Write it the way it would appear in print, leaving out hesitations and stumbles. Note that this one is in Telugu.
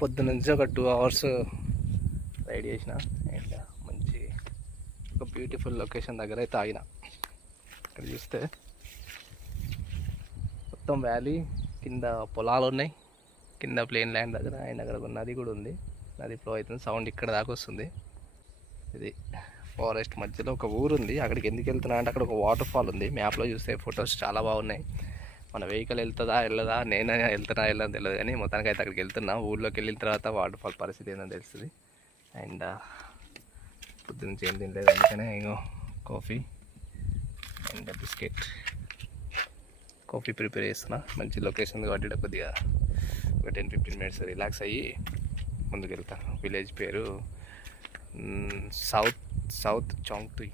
పొద్దున నుంచి ఒక 2 అవర్స్ రైడ్ చేసిన. అండ్ మంచి ఒక బ్యూటిఫుల్ లొకేషన్ దగ్గర అయితే ఆగిన. ఇక్కడ చూస్తే మొత్తం వ్యాలీ, కింద పొలాలు ఉన్నాయి, కింద ప్లేన్ ల్యాండ్ దగ్గర. అండ్ అక్కడ ఒక నది కూడా ఉంది, నది ఫ్లో అవుతుంది, సౌండ్ ఇక్కడ దాకా వస్తుంది. ఇది ఫారెస్ట్ మధ్యలో ఒక ఊరు ఉంది. అక్కడికి ఎందుకు వెళ్తున్నా అంటే అక్కడ ఒక వాటర్ ఫాల్ ఉంది. మ్యాప్లో చూస్తే ఫొటోస్ చాలా బాగున్నాయి. మన వెహికల్ వెళ్తుందా వెళ్ళదా, నేనైనా వెళ్తున్నా వెళ్ళదని తెలియదు, కానీ మొత్తానికి అయితే అక్కడికి వెళ్తున్నా. ఊళ్ళోకి వెళ్ళిన తర్వాత వాటర్ ఫాల్ పరిస్థితి ఏందని తెలుస్తుంది. అండ్ పొద్దున్న ఏం తినలేదు, అందుకనే ఇంకో coffee and biscuit, coffee prepare చేస్తున్నా. మంచి లొకేషన్ కాబట్టి కొద్దిగా ఒక 10-15 మినిట్స్ రిలాక్స్ అయ్యి ముందుకు వెళ్తాను. విలేజ్ పేరు సౌత్ చాంగ్తుయ్.